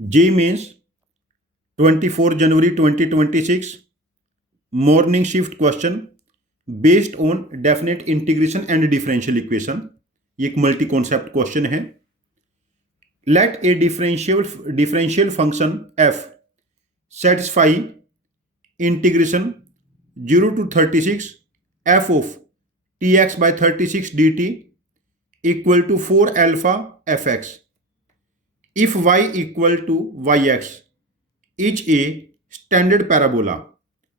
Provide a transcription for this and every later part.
JEE Mains 24 January 2026 morning shift question based on definite integration and differential equation. ये एक multi concept question है. Let a differential function f satisfy integration 0 to 36 f of tx by 36 dt equal to 4 alpha fx if y equal to yx is a standard parabola.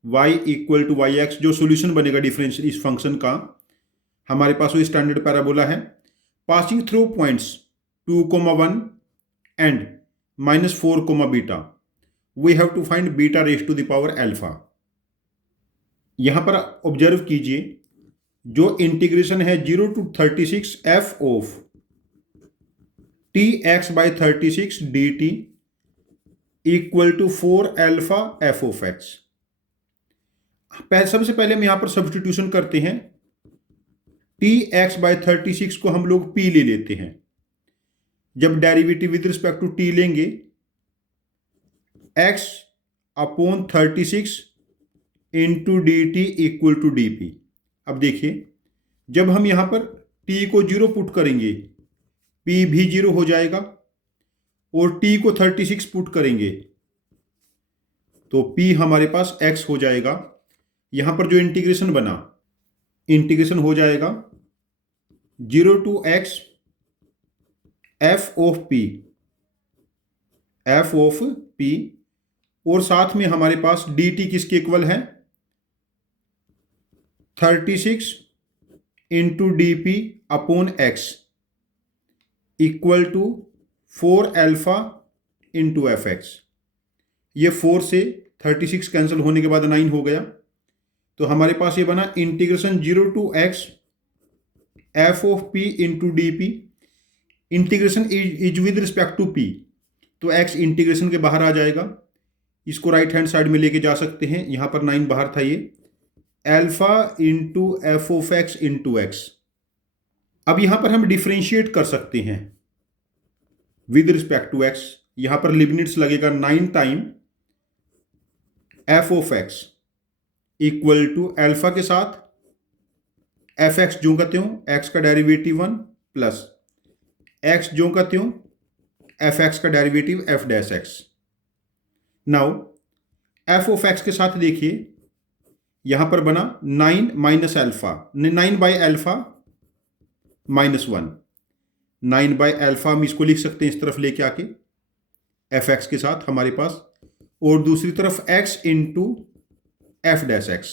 y equal to yx जो solution बनेगा differential इस function का, हमारे पास वो standard parabola है passing through points 2,1 and -4, beta. We have to find beta raise to the power alpha. यहां पर ऑब्जर्व कीजिए जो इंटीग्रेशन है 0 to 36 f of tx by 36 dt equal to 4 alpha f of x. सबसे पहले हम यहां पर सब्स्टिट्यूशन करते हैं. tx by 36 को हम लोग p ले लेते हैं. जब derivative with respect to t लेंगे x upon 36 into d t equal to d p. अब देखिए जब हम यहां पर t को 0 पुट करेंगे p भी 0 हो जाएगा और t को 36 पुट करेंगे तो p हमारे पास x हो जाएगा. यहां पर जो इंटीग्रेशन बना, इंटीग्रेशन हो जाएगा 0 to x f of p और साथ में हमारे पास dt किसके इक्वल है 36 into d p upon x equal to 4 alpha into f x. ये 4 से 36 कैंसिल होने के बाद 9 हो गया तो हमारे पास ये बना integration 0 to x f of p into d p. Integration is with respect to p तो x इंटीग्रेशन के बाहर आ जाएगा. इसको राइट हैंड साइड में लेके जा सकते हैं. यहां पर 9 बाहर था, ये alpha into F of x into x. अब यहां पर हम डिफरेंशिएट कर सकते हैं विद रिस्पेक्ट टू एक्स. यहां पर लिबनिट्स लगेगा 9 time f of x equal to alpha के साथ एफ एक्स जो कहते हो एक्स का डेरिवेटिव 1 प्लस एक्स जो कहते हो एफ एक्स का derivative F dash x. Now F of x के साथ देखिए यहां पर बना 9 minus alpha, 9 by alpha -1. 9 by alpha हम इसको लिख सकते हैं इस तरफ लेके आके एफ एक्स के साथ हमारे पास, और दूसरी तरफ x into f dash x.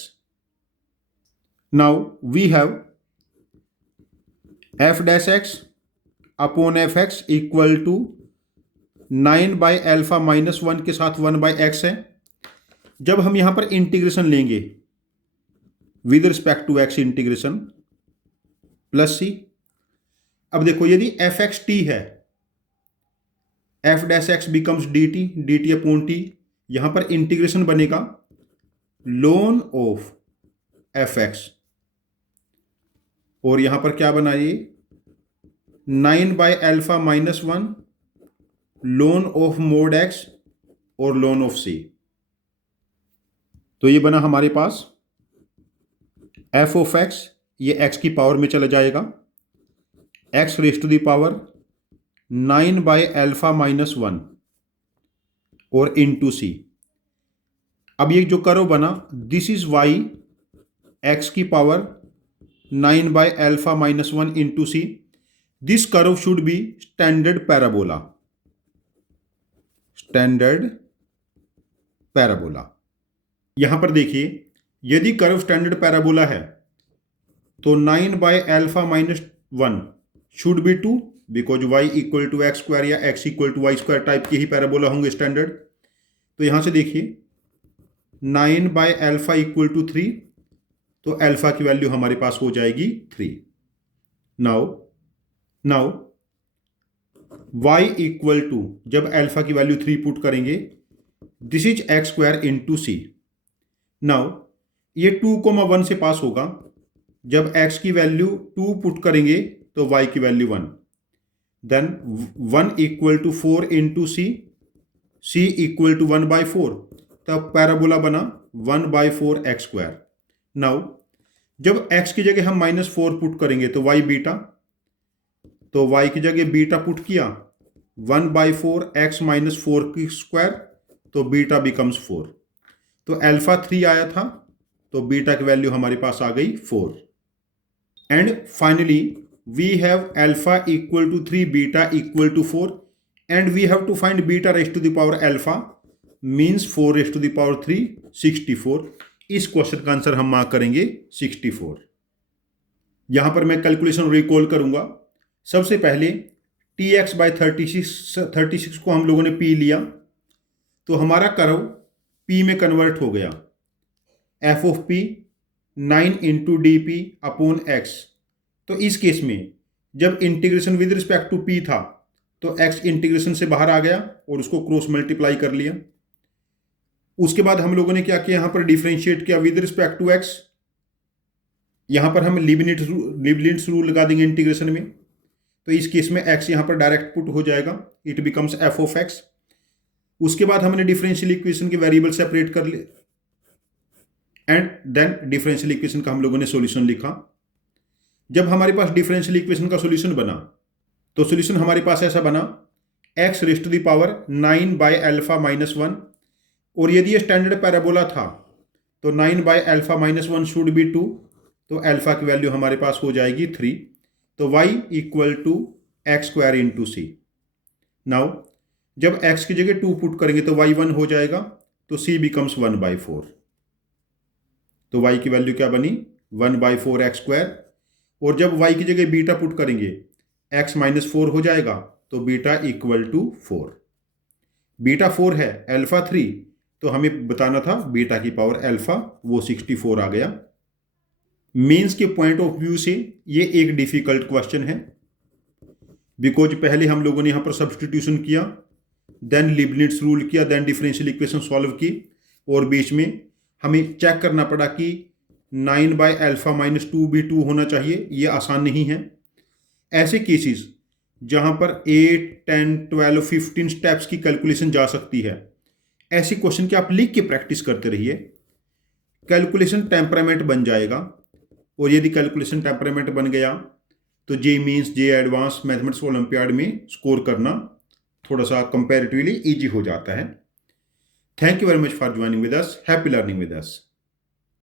Now we have f dash x upon f x equal to 9 by alpha -1 के साथ 1 बाई एक्स है. जब हम यहां पर इंटीग्रेशन लेंगे with respect to X integration plus C. अब देखो यदि एफ एक्स टी है F dash X becomes D T upon T. यहां पर इंटीग्रेशन बनेगा लोन ऑफ एफ एक्स और यहां पर क्या बनाइए 9 by alpha -1 ln of mod x और लोन ऑफ सी. तो ये बना हमारे पास एफ ऑफ एक्स, ये एक्स की पावर में चला जाएगा x raise to the power 9 by alpha -1 और इनटू सी. अब ये जो कर्व बना दिस इज वाई एक्स की power 9 by alpha -1 into c. This curve should be standard parabola. Standard parabola. यहां पर देखिए यदि कर्व स्टैंडर्ड पैराबोला है तो 9 by alpha -1 should be 2 because y equal to x square या x equal to y square type के ही parabola होंगे स्टैंडर्ड. तो यहां से देखिए 9 बाई अल्फा इक्वल टू 3 तो अल्फा की वैल्यू हमारे पास हो जाएगी 3. नाउ y इक्वल टू जब अल्फा की वैल्यू 3 पुट करेंगे this is x square into c. Now ये 2,1 से पास होगा. जब x की वैल्यू 2 पुट करेंगे तो y की value 1. Then 1 equal to 4 into c c equal to 1/4, तब पैराबोला बना 1/4x²। नाउ जब x की जगह हम -4 पुट करेंगे तो y बीटा, तो y की जगह बीटा पुट किया 1/4x - 4² तो बीटा बिकम्स 4। तो अल्फा 3 आया था, तो बीटा की वैल्यू हमारे पास आ गई 4। And finally we have alpha equal to 3, beta equal to 4, and we have to find beta raise to the power alpha means 4 raise to the power 3, 64। इस question का आंसर हम मार्क करेंगे 64। यहां पर मैं कैलकुलेशन रिकॉल करूंगा। सबसे पहले tx/36 को हम लोगों ने p लिया, तो हमारा कर्व p में कन्वर्ट हो गया। f of p 9 × dp upon x। तो इस केस में जब integration with respect to p था तो x इंटीग्रेशन से बाहर आ गया और उसको क्रॉस मल्टीप्लाई कर लिया। उसके बाद हम लोगों ने क्या किया, यहां पर डिफरेंशिएट किया विद रिस्पेक्ट टू x। यहां पर हम लीबनिट्ज रूल लगा देंगे इंटीग्रेशन में, तो इस केस में x यहां पर डायरेक्ट पुट हो जाएगा, it becomes f of x। उसके बाद हमने डिफरेंशियल इक्वेशन के वेरिएबल सेपरेट कर लिए एंड देन डिफरेंशियल इक्वेशन का हम लोगों ने सॉल्यूशन लिखा। जब हमारे पास डिफरेंशियल इक्वेशन का सॉल्यूशन बना तो सॉल्यूशन हमारे पास ऐसा बना x raise to the power 9/α - 1, और यदि ये स्टैंडर्ड पैराबोला था तो 9/α - 1 शुड बी 2, तो अल्फा की वैल्यू हमारे पास हो जाएगी 3। तो y equal to x² × c। Now जब x की जगह 2 पुट करेंगे तो y 1 हो जाएगा, तो c बिकम्स 1/4। तो y की वैल्यू क्या बनी 1/4x², और जब y की जगह बीटा पुट करेंगे x - 4 हो जाएगा, तो बीटा इक्वल टू 4। बीटा 4 है, अल्फा 3, तो हमें बताना था बीटा की पावर अल्फा, वो 64 आ गया। मेंस के पॉइंट ऑफ व्यू से ये एक डिफिकल्ट क्वेश्चन है, बिकॉज पहले हम लोगों ने यहां पर सब्सटीट्यूशन किया, देन लीबनिट्ज रूल किया, देन डिफरेंशियल इक्वेशन सॉल्व की, और बीच में हमें चेक करना पड़ा कि 9/α - 2 भी 2 होना चाहिए। ये आसान नहीं है। ऐसे केसेस जहां पर 8, 10, 12, 15 स्टेप्स की कैलकुलेशन जा सकती है, ऐसे क्वेश्चन के आप लिख के प्रैक्टिस करते रहिए, कैलकुलेशन टेम्परामेंट बन जाएगा। और यदि कैलकुलेशन टेम्परामेंट बन गया तो जे मीन्स जे एडवांस मैथमेटिक्स ओलंपियाड में स्कोर करना थोड़ा सा कंपैरेटिवली इजी हो जाता है। Thank you very much for joining with us. Happy learning with us.